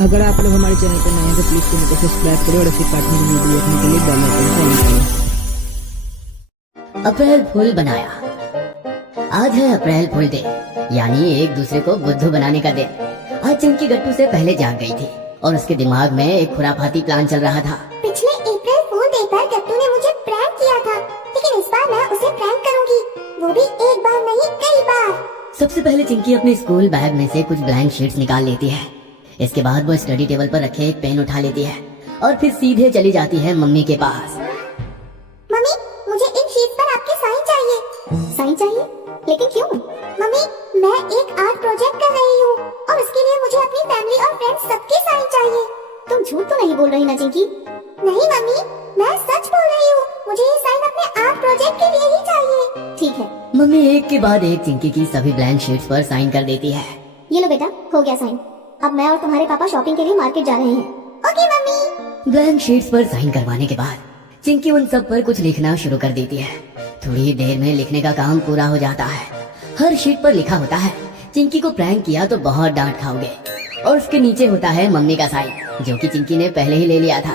अगर आप लोग हमारे चैनल पर नए हैं तो प्लीज चैनल को सब्सक्राइब करें और ऐसे कार्टून की वीडियो देखने के लिए बेल आइकन को ऑन करें। अप्रैल फूल बनाया। आज है अप्रैल फूल डे, यानी एक दूसरे को बुद्धू बनाने का दिन। आज चिंकी गट्टू से पहले जाग गई थी और उसके दिमाग में एक खुराफाती प्लान चल रहा था। पिछले अप्रैल फूल डे पर गट्टू ने मुझे प्रैंक किया था, लेकिन इस बार मैं उसे प्रैंक करूंगी, वो भी एक बार नहीं कई बार। सबसे पहले चिंकी अपने स्कूल बैग में से कुछ ब्लैंक शीट्स निकाल लेती है। इसके बाद वो स्टडी टेबल पर रखे एक पेन उठा लेती है और फिर सीधे चली जाती है मम्मी के पास। मम्मी, मुझे इन शीट्स पर आपके साइन चाहिए। साइन चाहिए? लेकिन क्यों? मम्मी, मैं एक आर्ट प्रोजेक्ट कर रही हूँ और उसके लिए मुझे अपनी फैमिली और फ्रेंड्स सबके साइन चाहिए। तुम झूठ तो नहीं बोल रही ना चिंकी? नहीं मम्मी, मैं सच बोल रही हूँ, मुझे ये साइन अपने आर्ट प्रोजेक्ट के लिए ही चाहिए। ठीक है। मम्मी एक के बाद एक चिंकी की सभी ब्लैंक शीट्स पर साइन कर देती है। ये लो बेटा, हो गया साइन। अब मैं और तुम्हारे पापा शॉपिंग के लिए मार्केट जा रहे हैं। Okay mummy. ब्लैंक शीट्स पर साइन करवाने के बाद चिंकी उन सब पर कुछ लिखना शुरू कर देती है। थोड़ी देर में लिखने का काम पूरा हो जाता है। हर शीट पर लिखा होता है, चिंकी को प्रैंक किया तो बहुत डांट खाओगे, और उसके नीचे होता है मम्मी का साइन, जो कि चिंकी ने पहले ही ले लिया था।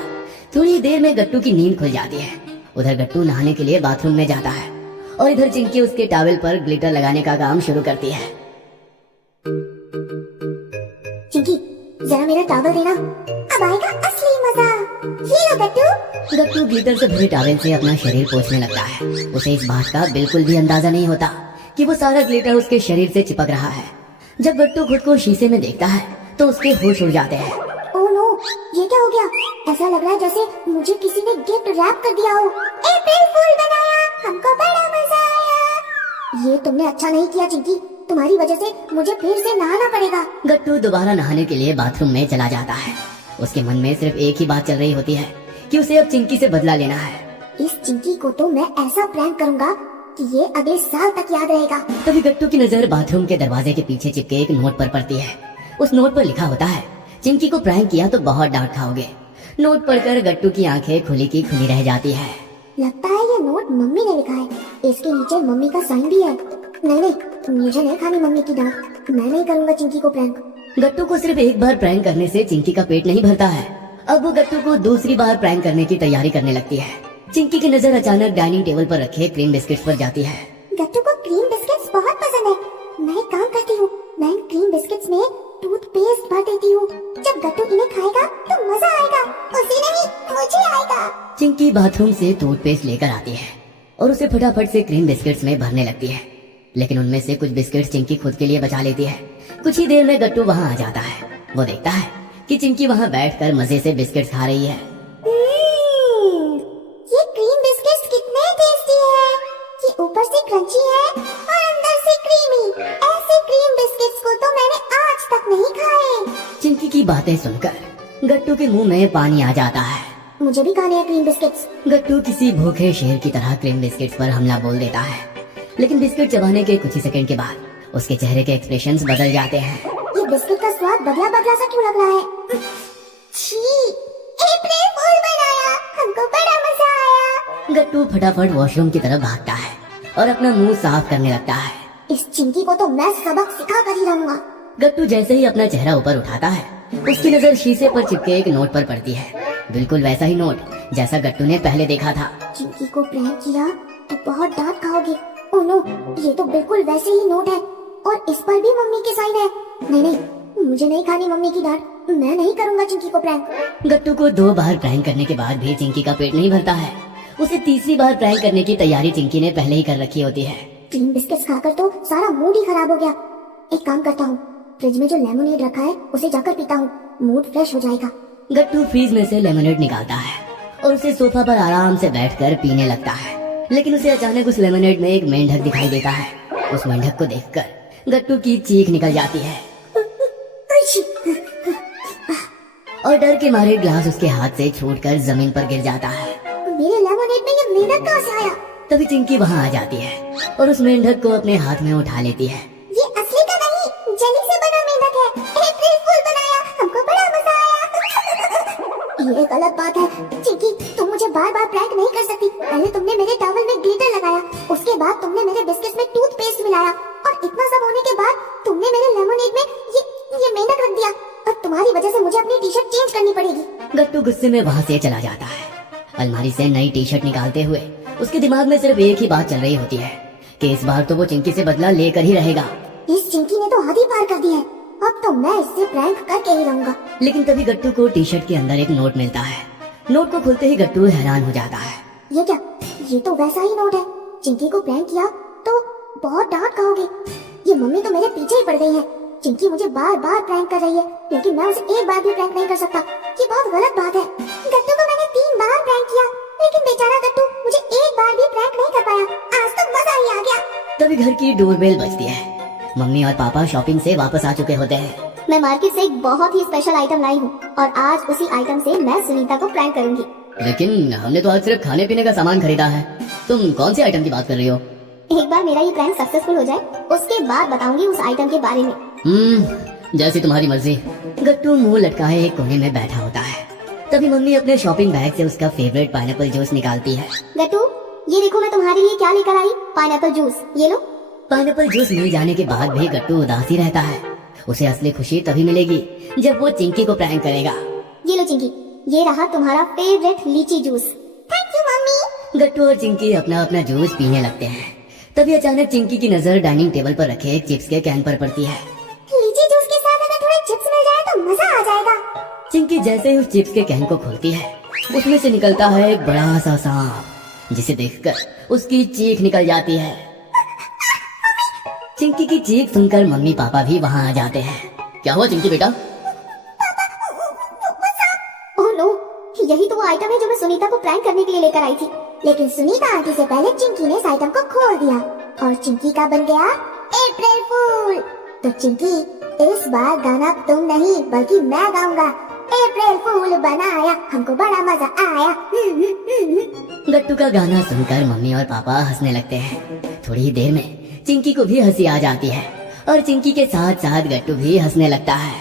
थोड़ी देर में गट्टू की नींद खुल जाती है। उधर गट्टू नहाने के लिए बाथरूम में जाता है और इधर चिंकी उसके टॉवेल पर ग्लिटर लगाने का काम शुरू करती है। चिंकी, जरा मेरा टॉवल देना, अब आएगा असली मजा। ये लो गट्टू। गट्टू ग्लिटर से भरे टॉवेल से अपना शरीर पोंछने लगता है। उसे इस बात का बिल्कुल भी अंदाजा नहीं होता कि वो सारा ग्लिटर उसके शरीर से चिपक रहा है। जब गट्टू खुद को शीशे में देखता है तो उसके होश उड़ जाते हैं। ओह नो, ये क्या हो गया? ऐसा लग रहा है जैसे मुझे किसी ने गिफ्ट रैप कर दिया हो। अप्रैल फूल बनाया, हमको बड़ा मजा आया। ये तुमने अच्छा नहीं किया चिंकी, तुम्हारी वजह से मुझे फिर से नहाना पड़ेगा। गट्टू दोबारा नहाने के लिए बाथरूम में चला जाता है। उसके मन में सिर्फ एक ही बात चल रही होती है कि उसे अब चिंकी से बदला लेना है। इस चिंकी को तो मैं ऐसा प्रैंक करूंगा कि ये अगले साल तक याद रहेगा। तभी गट्टू की नजर बाथरूम के दरवाजे के पीछे चिपके एक नोट पर पड़ती है। उस नोट पर लिखा होता है, चिंकी को प्रैंक किया तो बहुत डांट खाओगे। नोट पढ़कर गट्टू की आंखें खुली की खुली रह जाती है। लगता है ये नोट मम्मी ने लिखा है, इसके नीचे मम्मी का साइन भी है। नहीं नहीं, मुझे नहीं खानी मम्मी की डांट, मैं नहीं करूंगा चिंकी को प्रैंक। गट्टू को सिर्फ एक बार प्रैंक करने से चिंकी का पेट नहीं भरता है। अब वो गट्टू को दूसरी बार प्रैंक करने की तैयारी करने लगती है। चिंकी की नजर अचानक डाइनिंग टेबल पर रखे क्रीम बिस्किट्स पर जाती है। गट्टू को क्रीम बिस्किट्स बहुत पसंद है। मैं एक काम करती हूँ, मैं इन क्रीम बिस्किट्स में टूथपेस्ट भर देती हूँ। जब गट्टू इन्हें खाएगा तो मजा आएगा, उसे नहीं मुझे आएगा। चिंकी बाथरूम से टूथपेस्ट लेकर आती है और उसे फटाफट से क्रीम बिस्किट्स में भरने लगती है, लेकिन उनमें से कुछ बिस्किट्स चिंकी खुद के लिए बचा लेती है। कुछ ही देर में गट्टू वहाँ आ जाता है। वो देखता है कि चिंकी वहाँ बैठकर मजे से बिस्किट्स खा रही है। ये क्रीम बिस्किट्स कितने टेस्टी है। ये ऊपर से क्रंची है और अंदर से क्रीमी। ऐसे क्रीम बिस्किट्स को तो मैंने आज तक नहीं खाए। चिंकी की बातें सुनकर गट्टू के मुंह में पानी आ जाता है। मुझे भी खाने हैं क्रीम बिस्किट्स। गट्टू किसी भूखे शेर की तरह क्रीम बिस्किट्स पर हमला बोल देता है, लेकिन बिस्किट चबाने के कुछ ही सेकंड के बाद उसके चेहरे के एक्सप्रेशंस बदल जाते हैं। ये बिस्किट का स्वाद बदला बदला सा क्यों लग रहा है? छी, अप्रैल फूल बनाया, हमको बड़ा मजा आया। गट्टू फटाफट वॉशरूम की तरफ भागता है और अपना मुंह साफ करने लगता है। इस चिंकी को तो मैं सबक सिखा कर ही रहूंगा। गट्टू जैसे ही अपना चेहरा ऊपर उठाता है, उसकी नजर शीशे पर चिपके एक नोट पर पड़ती है। बिल्कुल वैसा ही नोट जैसा गट्टू ने पहले देखा था। चिंकी को प्रैंक किया तो बहुत डांट खाओगे। ओह नो, ये तो बिल्कुल वैसे ही नोट है और इस पर भी मम्मी के साइन है। नहीं नहीं, मुझे नहीं खानी मम्मी की डांट, मैं नहीं करूंगा चिंकी को प्रैंक। गट्टू को 2 बार प्रैंक करने के बाद भी चिंकी का पेट नहीं भरता है। उसे तीसरी बार प्रैंक करने की तैयारी चिंकी ने पहले ही कर रखी होती है। क्रीम बिस्किट्स खाकर तो सारा मूड ही खराब हो गया। एक काम करता हूँ, फ्रिज में जो लेमोनेड रखा है उसे जाकर पीता हूँ, मूड फ्रेश हो जाएगा। गट्टू फ्रीज में से लेमोनेड निकालता है और उसे सोफा पर आराम से बैठकर पीने लगता है, लेकिन उसे अचानक उस लेमोनेड में एक मेंढक दिखाई देता है। उस मेंढक को देखकर गट्टू की चीख निकल जाती है और डर के मारे ग्लास उसके हाथ से छूटकर जमीन पर गिर जाता है। मेरे लेमोनेड में ये मेंढक कहाँ से आया? तभी चिंकी वहाँ आ जाती है और उस मेंढक को अपने हाथ में उठा लेती है। ये असली का नहीं, जली से बना मेंढक है। अप्रैल फूल बनाया, हमको बड़ा मजा आया। ये गलत बात है चिंकी, तुम मुझे बार बार प्रैंक नहीं कर सकती। पहले तुमने मेरे टॉवल में ग्लिटर लगाया, उसके बाद तुमने मेरे बिस्किट्स में टूथपेस्ट मिलाया और इतना सब होने के बाद तुमने मेरे लेमोनेड में ये मेंढक रख दिया। और तुम्हारी वजह से मुझे अपनी टी शर्ट चेंज करनी पड़ेगी। गट्टू गुस्से में वहाँ से चला जाता है। अलमारी से नई टी शर्ट निकालते हुए उसके दिमाग में सिर्फ एक ही बात चल रही होती है कि इस बार तो वो चिंकी से बदला लेकर ही रहेगा। इस चिंकी ने तो हद ही पार कर दी है, अब तो मैं इससे प्रैंक करके ही रहूंगा। लेकिन तभी गट्टू को टी शर्ट के अंदर एक नोट मिलता है। नोट को खोलते ही गट्टू हैरान हो जाता है। ये क्या? ये तो वैसा ही नोट है। चिंकी को प्रैंक किया तो बहुत डांट खाओगे। ये मम्मी तो मेरे पीछे ही पड़ गई है। चिंकी मुझे बार बार प्रैंक कर रही है, लेकिन मैं उसे एक बार भी प्रैंक नहीं कर सकता। ये बहुत गलत बात है। गट्टू को मैंने 3 बार प्रैंक किया, लेकिन बेचारा गट्टू मुझे एक बार भी प्रैंक नहीं कर पाया। आज तो मजा ही आ गया। तभी घर की डोरबेल बजती है। मम्मी और पापा शॉपिंग से वापस आ चुके होते हैं। मैं मार्केट से एक बहुत ही स्पेशल आइटम लाई हूँ और आज उसी आइटम से मैं सुनीता को प्रैंक करूंगी। लेकिन हमने तो आज सिर्फ खाने पीने का सामान खरीदा है, तुम कौन से आइटम की बात कर रही हो? एक बार मेरा ये प्रैंक सक्सेसफुल हो जाए, उसके बाद बताऊंगी उस आइटम के बारे में। जैसी तुम्हारी मर्जी। गट्टू मुंह लटकाए एक कोने में बैठा होता है। तभी मम्मी अपने शॉपिंग बैग से उसका फेवरेट पाइनएप्पल जूस निकालती है। गट्टू, ये देखो मैं तुम्हारे लिए क्या लेकर आई, पाइनएप्पल जूस। ये लो। पाइनएप्पल जूस मिल जाने के बाद भी गट्टू उदास ही रहता है। उसे असली खुशी तभी मिलेगी जब वो चिंकी को प्रैंक करेगा। ये लो चिंकी, ये रहा तुम्हारा favourite lychee juice. Thank you mummy. Gattu और चिंकी अपना अपना जूस पीने लगते हैं। तभी अचानक चिंकी की नजर डाइनिंग टेबल पर रखे एक चिप्स के कैन पर पड़ती है। लीची जूस के साथ अगर थोड़े चिप्स मिल जाए तो मजा आ जाएगा। चिंकी जैसे ही उस चिप्स के कैन को खोलती है, उसमें से निकलता है एक बड़ा सा सांप, जिसे देखकर उसकी चीख निकल जाती है। चिंकी की चीख सुनकर मम्मी पापा भी वहाँ आ जाते हैं। क्या हुआ चिंकी बेटा? ओह नो, यही तो वो आइटम है जो मैं सुनीता को प्रैंक करने के लिए लेकर आई थी। लेकिन सुनीता आंटी से पहले चिंकी ने इस आइटम को खोल दिया और चिंकी का बन गया अप्रैल फूल। तो चिंकी, इस बार गाना तुम नहीं बल्कि मैं गाऊंगा। अप्रैल फूल बनाया, हमको बड़ा मजा आया। गट्टू का गाना सुनकर मम्मी और पापा हंसने लगते हैं। थोड़ी ही देर में चिंकी को भी हंसी आ जाती है और चिंकी के साथ साथ गट्टू भी हंसने लगता है।